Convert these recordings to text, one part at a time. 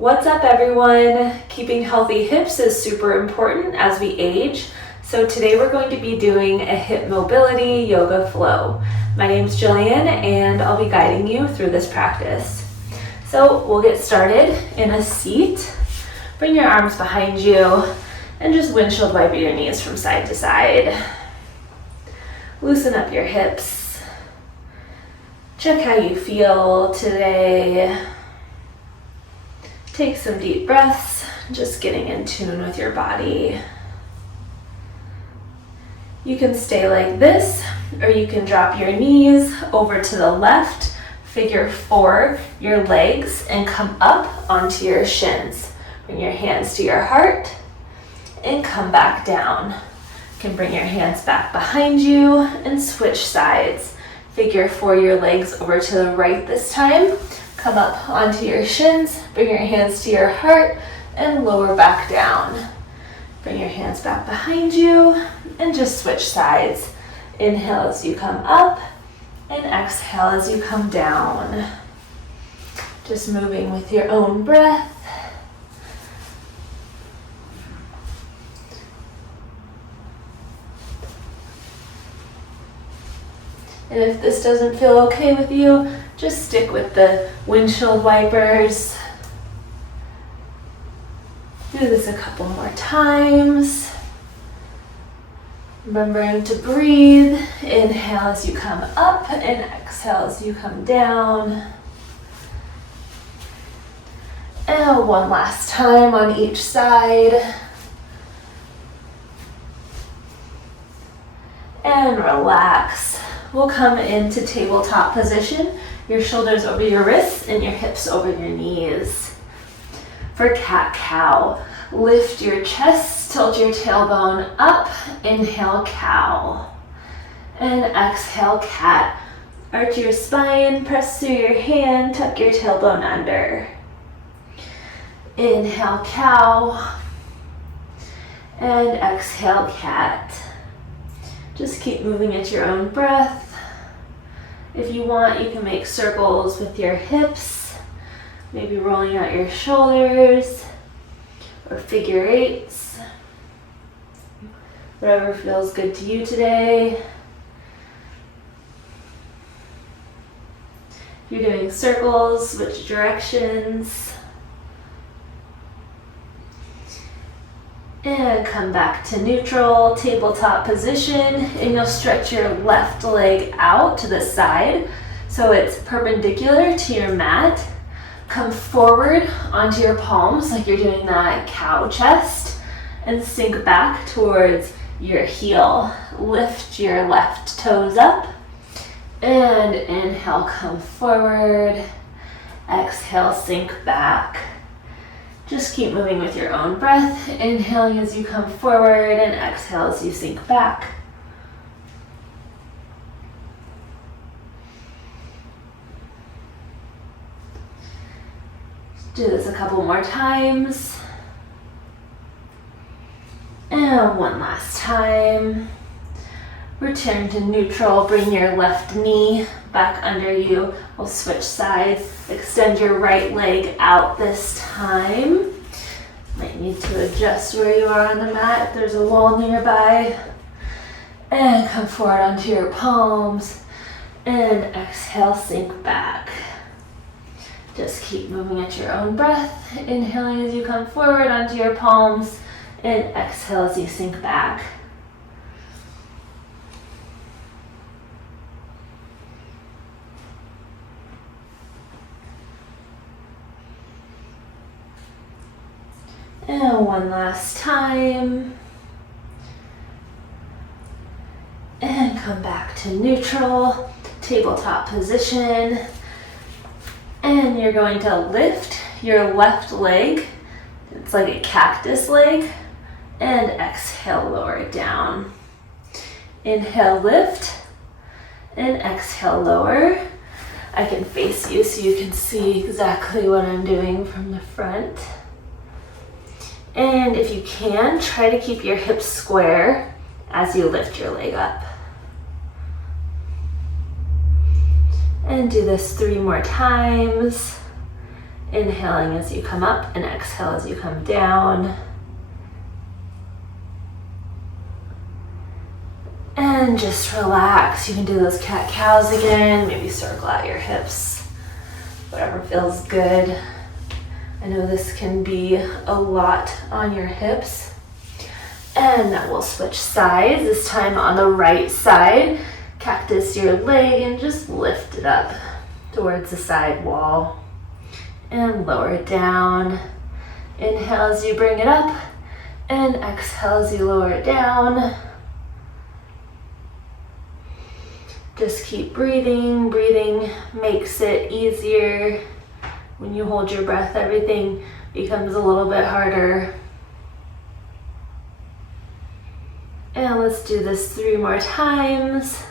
What's up, everyone? Keeping healthy hips is super important as we age. So today we're going to be doing a hip mobility yoga flow. My name's Jillian and I'll be guiding you through this practice. So we'll get started in a seat. Bring your arms behind you and just windshield wipe your knees from side to side. Loosen up your hips. Check how you feel today. Take some deep breaths, just getting in tune with your body. You can stay like this, or you can drop your knees over to the left, figure 4 your legs, and come up onto your shins. Bring your hands to your heart, and come back down. You can bring your hands back behind you, and switch sides. Figure 4 your legs over to the right this time. Come up onto your shins, bring your hands to your heart, and lower back down. Bring your hands back behind you, and just switch sides. Inhale as you come up, and exhale as you come down. Just moving with your own breath. And if this doesn't feel okay with you, just stick with the windshield wipers. Do this a couple more times. Remembering to breathe. Inhale as you come up and exhale as you come down. And one last time on each side. And relax. We'll come into tabletop position, your shoulders over your wrists and your hips over your knees. For cat-cow, lift your chest, tilt your tailbone up, inhale cow. And exhale cat. Arch your spine, press through your hand, tuck your tailbone under. Inhale cow. And exhale cat. Just keep moving at your own breath. If you want, you can make circles with your hips, maybe rolling out your shoulders, or figure 8s. Whatever feels good to you today. If you're doing circles, switch directions. And come back to neutral, tabletop position, and you'll stretch your left leg out to the side so it's perpendicular to your mat. Come forward onto your palms like you're doing that cow chest, and sink back towards your heel. Lift your left toes up, and inhale, come forward. Exhale, sink back. Just keep moving with your own breath, inhaling as you come forward and exhale as you sink back. Do this a couple more times. And one last time. Return to neutral, bring your left knee back under you. We'll switch sides. Extend your right leg out this time. Might need to adjust where you are on the mat if there's a wall nearby. And come forward onto your palms. And exhale, sink back. Just keep moving at your own breath. Inhaling as you come forward onto your palms. And exhale as you sink back. And one last time. And come back to neutral, tabletop position. And you're going to lift your left leg. It's like a cactus leg. And exhale, lower it down. Inhale, lift. And exhale, lower. I can face you so you can see exactly what I'm doing from the front. And if you can, try to keep your hips square as you lift your leg up. And do this 3 more times. Inhaling as you come up and exhale as you come down. And just relax. You can do those cat-cows again. Maybe circle out your hips. Whatever feels good. I know this can be a lot on your hips. And then we'll switch sides. This time on the right side. Cactus your leg and just lift it up towards the side wall. And lower it down. Inhale as you bring it up. And exhale as you lower it down. Just keep breathing. Breathing makes it easier. When you hold your breath, everything becomes a little bit harder. And let's do this 3 more times.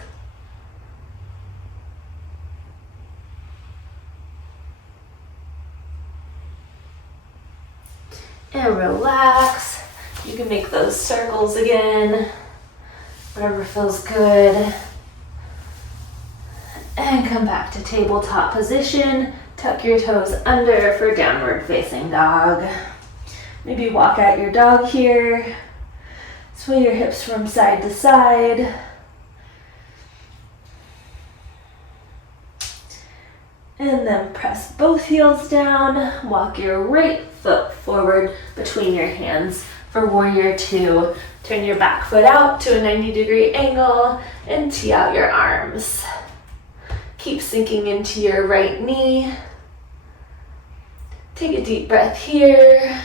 And relax. You can make those circles again. Whatever feels good. And come back to tabletop position. Tuck your toes under for downward facing dog. Maybe walk out your dog here. Sway your hips from side to side. And then press both heels down. Walk your right foot forward between your hands for warrior 2. Turn your back foot out to a 90-degree angle and tee out your arms. Keep sinking into your right knee. Take a deep breath here.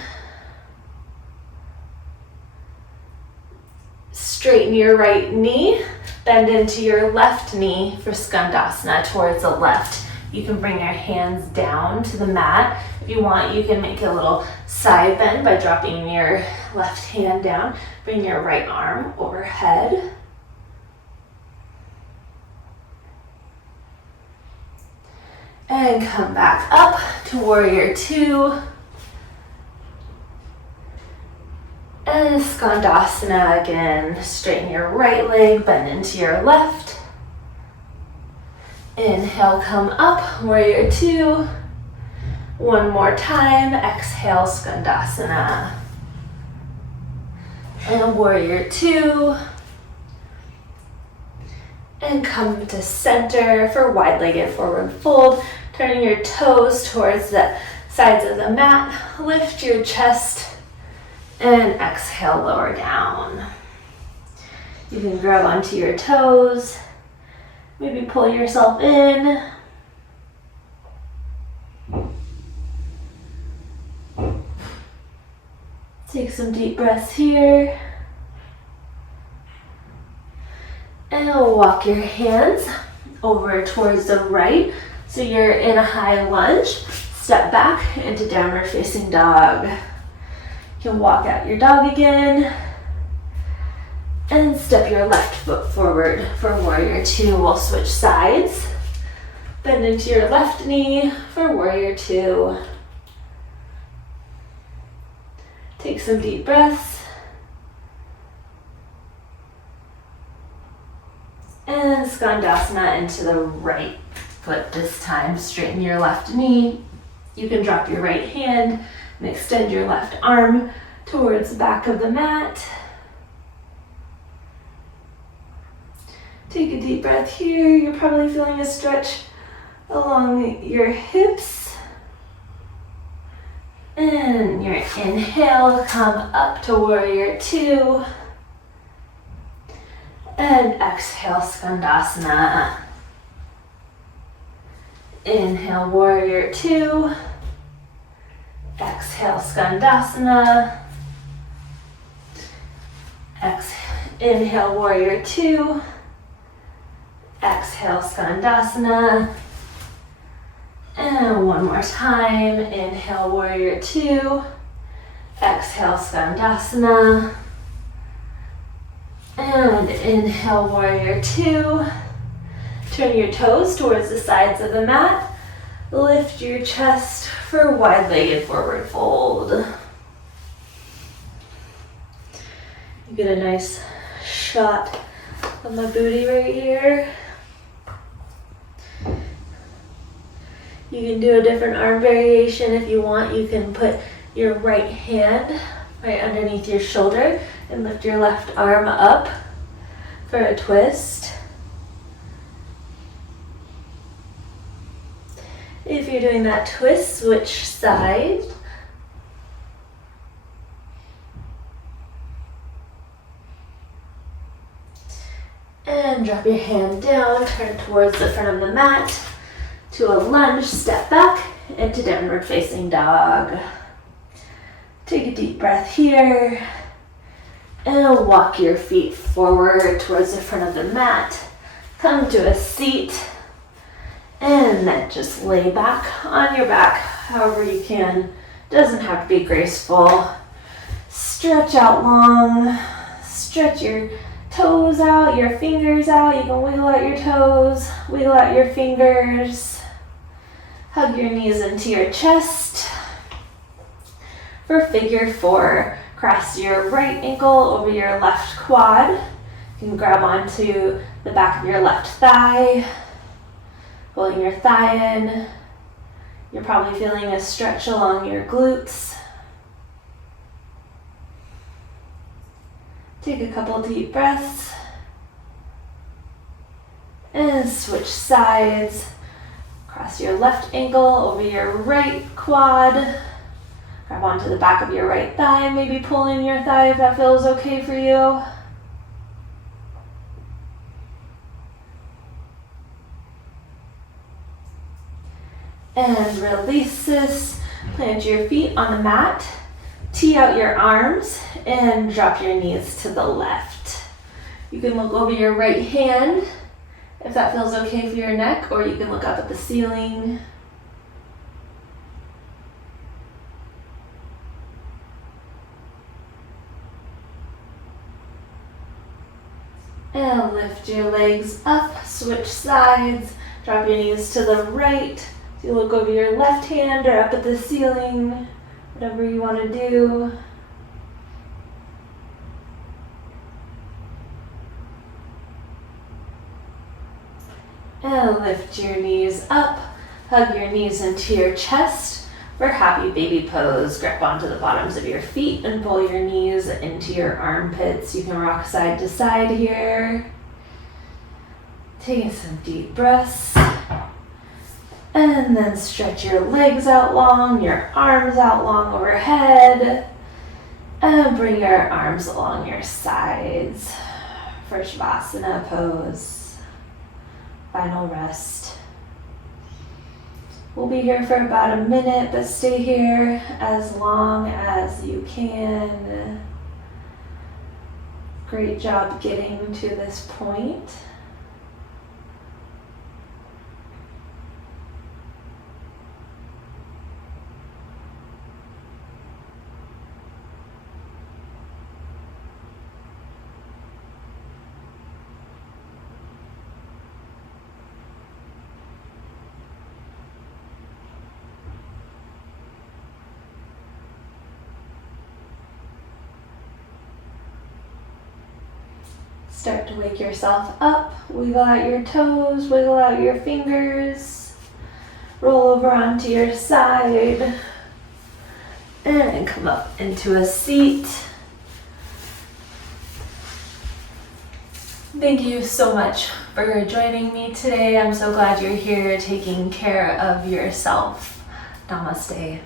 Straighten your right knee. Bend into your left knee for Skandasana towards the left. You can bring your hands down to the mat. If you want, you can make a little side bend by dropping your left hand down. Bring your right arm overhead. And come back up to warrior 2. And Skandasana again. Straighten your right leg, bend into your left. Inhale, come up, warrior 2. One more time, exhale, Skandasana. And warrior 2. And come to center for wide-legged forward fold. Turning your toes towards the sides of the mat. Lift your chest and exhale, lower down. You can grab onto your toes. Maybe pull yourself in. Take some deep breaths here. And walk your hands over towards the right. So you're in a high lunge. Step back into downward facing dog. You can walk out your dog again. And step your left foot forward for warrior 2. We'll switch sides. Bend into your left knee for warrior 2. Take some deep breaths. And Skandasana into the right foot this time. Straighten your left knee. You can drop your right hand and extend your left arm towards the back of the mat. Take a deep breath here. You're probably feeling a stretch along your hips. And your inhale, come up to warrior 2. And exhale, Skandasana. Inhale, warrior 2. Exhale, Skandasana. Inhale, warrior 2. Exhale, Skandasana. And one more time. Inhale, warrior 2. Exhale, Skandasana. And inhale, warrior 2. Turn your toes towards the sides of the mat. Lift your chest for wide-legged forward fold. You get a nice shot of my booty right here. You can do a different arm variation if you want. You can put your right hand right underneath your shoulder and lift your left arm up for a twist. If you're doing that twist, switch sides. And drop your hand down, turn towards the front of the mat. To a lunge, step back into downward facing dog. Take a deep breath here. And walk your feet forward towards the front of the mat. Come to a seat. And then just lay back on your back however you can. Doesn't have to be graceful. Stretch out long. Stretch your toes out, your fingers out. You can wiggle out your toes, wiggle out your fingers. Hug your knees into your chest. For figure 4, cross your right ankle over your left quad. You can grab onto the back of your left thigh, pulling your thigh in. You're probably feeling a stretch along your glutes. Take a couple deep breaths. And switch sides. Cross your left ankle over your right quad. Grab onto the back of your right thigh, maybe pull in your thigh if that feels okay for you. And release this. Plant your feet on the mat. Tee out your arms and drop your knees to the left. You can look over your right hand if that feels okay for your neck, or you can look up at the ceiling. And lift your legs up, switch sides, drop your knees to the right. So you look over your left hand or up at the ceiling, whatever you want to do. And lift your knees up, hug your knees into your chest for happy baby pose. Grip onto the bottoms of your feet and pull your knees into your armpits. You can rock side to side here. Taking some deep breaths. And then stretch your legs out long, your arms out long overhead. And bring your arms along your sides for Shavasana pose. Final rest. We'll be here for about a minute, but stay here as long as you can. Great job getting to this point. Start to wake yourself up, wiggle out your toes, wiggle out your fingers, roll over onto your side, and come up into a seat. Thank you so much for joining me today. I'm so glad you're here taking care of yourself. Namaste.